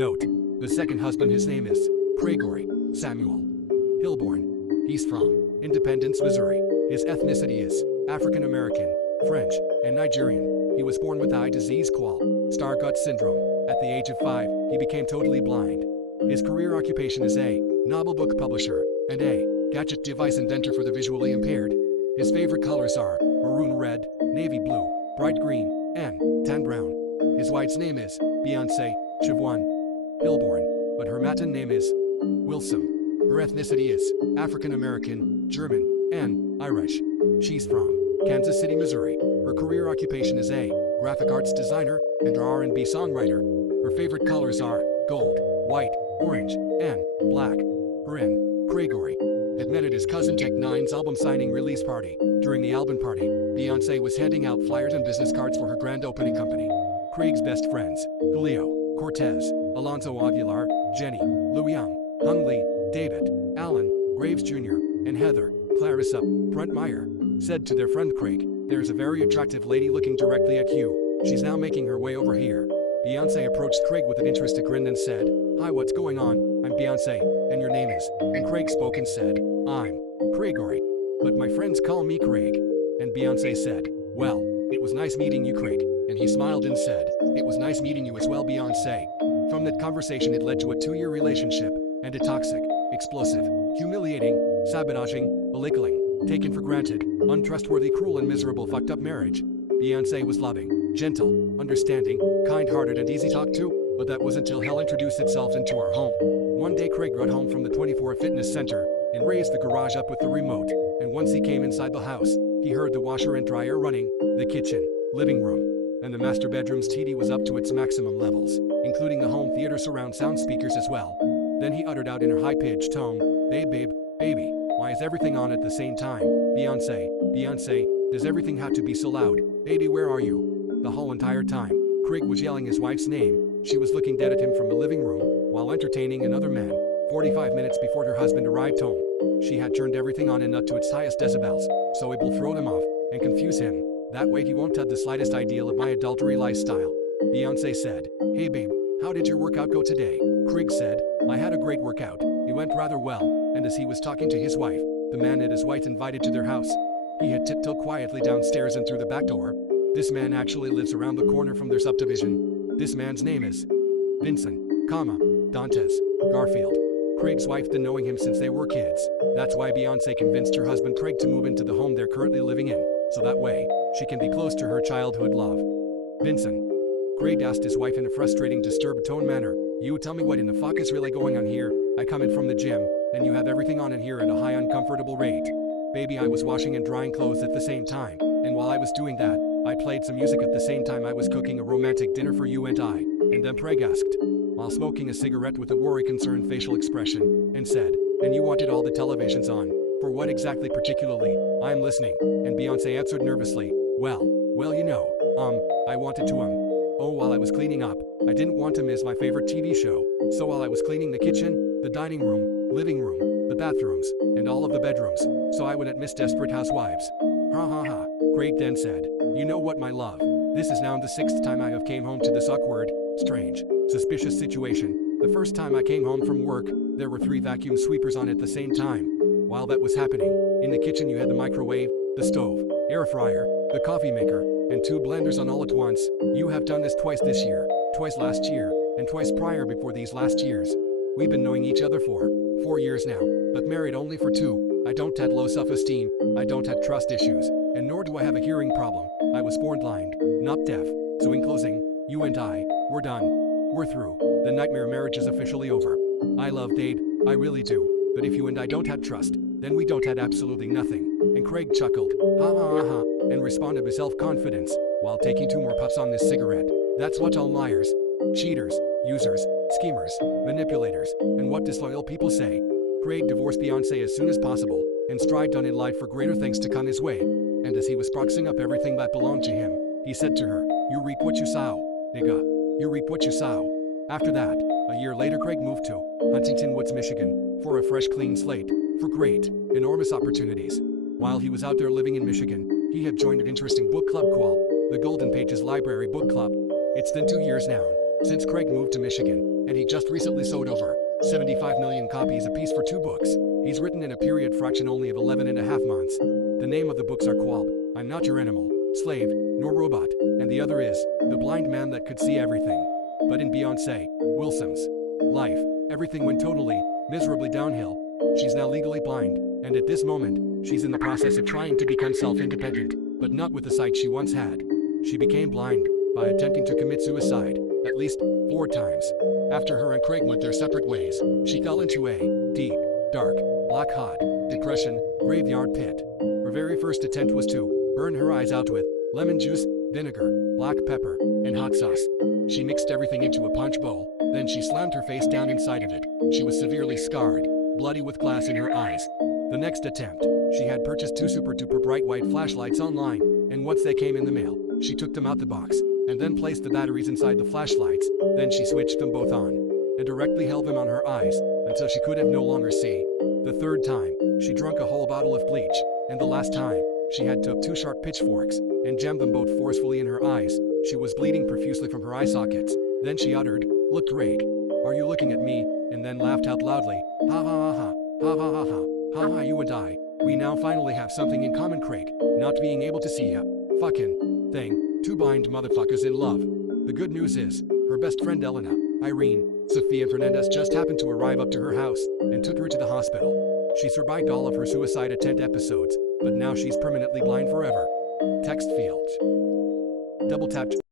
Note: the second husband, his name is Gregory Samuel Hilborn. He's from Independence, Missouri. His ethnicity is African American, French, and Nigerian. He was born with eye disease called Stargardt syndrome. At the age of 5, he became totally blind. His career occupation is a novel book publisher and a gadget device inventor for the visually impaired. His favorite colors are maroon red, navy blue, bright green, and tan brown. His wife's name is Beyonce Siobhan Hilborn, but her maiden name is Wilson. Her ethnicity is African American, German, and Irish. She's from Kansas City, Missouri. Her career occupation is a graphic arts designer and R&B songwriter. Her favorite colors are gold, white, orange, and black. Corinne Gregory had met at his cousin Tech Nine's album signing release party. During the album party, Beyonce was handing out flyers and business cards for her grand opening company. Craig's best friends, Julio Cortez, Alonso Aguilar, Jenny Lou Young, Hung Lee, David Allen Graves Jr., and Heather Clarissa Brentmeyer, said to their friend Craig, "There's a very attractive lady looking directly at you. She's now making her way over here." Beyonce approached Craig with an interested grin and said, "Hi, what's going on? I'm Beyonce, and your name is?" And Craig spoke and said, "I'm Gregory, but my friends call me Craig." And Beyonce said, "Well, it was nice meeting you, Craig." And he smiled and said, "It was nice meeting you as well, Beyonce." From that conversation, it led to a 2-year relationship, and a toxic, explosive, humiliating, sabotaging, belittling, taken for granted, untrustworthy, cruel, and miserable fucked up marriage. Beyonce was loving, gentle, understanding, kind-hearted, and easy to talk to, but that was until hell introduced itself into our home. One day Craig got home from the 24 Fitness Center and raised the garage up with the remote, and once he came inside the house, he heard the washer and dryer running, the kitchen, living room, and the master bedroom's TV was up to its maximum levels, including the home theater surround sound speakers as well. Then he uttered out in a high-pitched tone, baby, why is everything on at the same time? Beyonce, does everything have to be so loud? Baby, where are you?" The whole entire time, Craig was yelling his wife's name. She was looking dead at him from the living room, while entertaining another man. 45 minutes before her husband arrived home, she had turned everything on and up to its highest decibels, so it will throw him off and confuse him. That way he won't have the slightest idea of my adultery lifestyle. Beyonce said, "Hey babe, how did your workout go today?" Craig said, "I had a great workout. It went rather well." And as he was talking to his wife, the man had his wife invited to their house. He had tiptoed quietly downstairs and through the back door. This man actually lives around the corner from their subdivision. This man's name is Vincent, Dantes Garfield. Craig's wife been knowing him since they were kids. That's why Beyonce convinced her husband Craig to move into the home they're currently living in, so that way, she can be close to her childhood love. "Vincent," Craig asked his wife in a frustrating, disturbed tone manner, "you tell me what in the fuck is really going on here? I come in from the gym, and you have everything on in here at a high uncomfortable rate." "Baby, I was washing and drying clothes at the same time, and while I was doing that, I played some music at the same time I was cooking a romantic dinner for you and I." And then Craig asked, while smoking a cigarette with a worry-concerned facial expression, and said, "And you wanted all the televisions on? For what exactly particularly? I'm listening." And Beyonce answered nervously, Well, you know, I wanted to, oh, while I was cleaning up, I didn't want to miss my favorite TV show, so while I was cleaning the kitchen, the dining room, living room, the bathrooms, and all of the bedrooms, so I wouldn't miss Desperate Housewives. Ha ha ha. Craig then said, "You know what, my love? This is now the 6th time I have came home to this awkward, strange, suspicious situation. The first time I came home from work, there were 3 vacuum sweepers on at the same time. While that was happening, in the kitchen you had the microwave, the stove, air fryer, the coffee maker, and 2 blenders on all at once. You have done this twice this year, twice last year, and twice prior before these last years. We've been knowing each other for 4 years now, but married only for 2. I don't have low self-esteem, I don't have trust issues, and nor do I have a hearing problem. I was born blind, not deaf. So in closing, you and I, we're done. We're through. The nightmare marriage is officially over. I love Dade, I really do. But if you and I don't have trust, then we don't have absolutely nothing." And Craig chuckled, ha ha ha ha, and responded with self-confidence, while taking 2 more puffs on this cigarette. "That's what all liars, cheaters, users, schemers, manipulators, and what disloyal people say." Craig divorced Beyonce as soon as possible, and strived on in life for greater things to come his way. And as he was boxing up everything that belonged to him, he said to her, "You reap what you sow, nigga. You reap what you sow." After that, a year later Craig moved to Huntington Woods, Michigan, for a fresh clean slate, for great, enormous opportunities. While he was out there living in Michigan, he had joined an interesting book club called the Golden Pages Library Book Club. It's been 2 years now since Craig moved to Michigan, and he just recently sold over 75 million copies apiece for 2 books. He's written in a period fraction only of 11 and a half months. The name of the books are Qualb, I'm Not Your Animal, Slave, nor Robot, and the other is The Blind Man That Could See Everything. But in Beyonce Wilson's life, everything went totally, miserably downhill. She's now legally blind, and at this moment, she's in the process of trying to become self-independent, but not with the sight she once had. She became blind by attempting to commit suicide, at least 4 times. After her and Craig went their separate ways, she fell into a deep, dark, black hot depression graveyard pit. Her very first attempt was to burn her eyes out with lemon juice, vinegar, black pepper, and hot sauce. She mixed everything into a punch bowl, then she slammed her face down inside of it. She was severely scarred, bloody with glass in her eyes. The next attempt, she had purchased 2 super duper bright white flashlights online, and once they came in the mail, she took them out the box, and then placed the batteries inside the flashlights. Then she switched them both on, and directly held them on her eyes, until she could have no longer see. The third time, she drunk a whole bottle of bleach, and the last time, she had took 2 sharp pitchforks, and jammed them both forcefully in her eyes. She was bleeding profusely from her eye sockets. Then she uttered, "Look, Craig, are you looking at me?" and then laughed out loudly. Ha ha ha ha, ha ha ha ha, ha ha, you and I. We now finally have something in common, Craig, not being able to see ya. Fucking thing, 2 blind motherfuckers in love. The good news is, her best friend Elena, Irene, Sofia Fernandez just happened to arrive up to her house, and took her to the hospital. She survived all of her suicide attempt episodes, but now she's permanently blind forever. Text field. Double tap.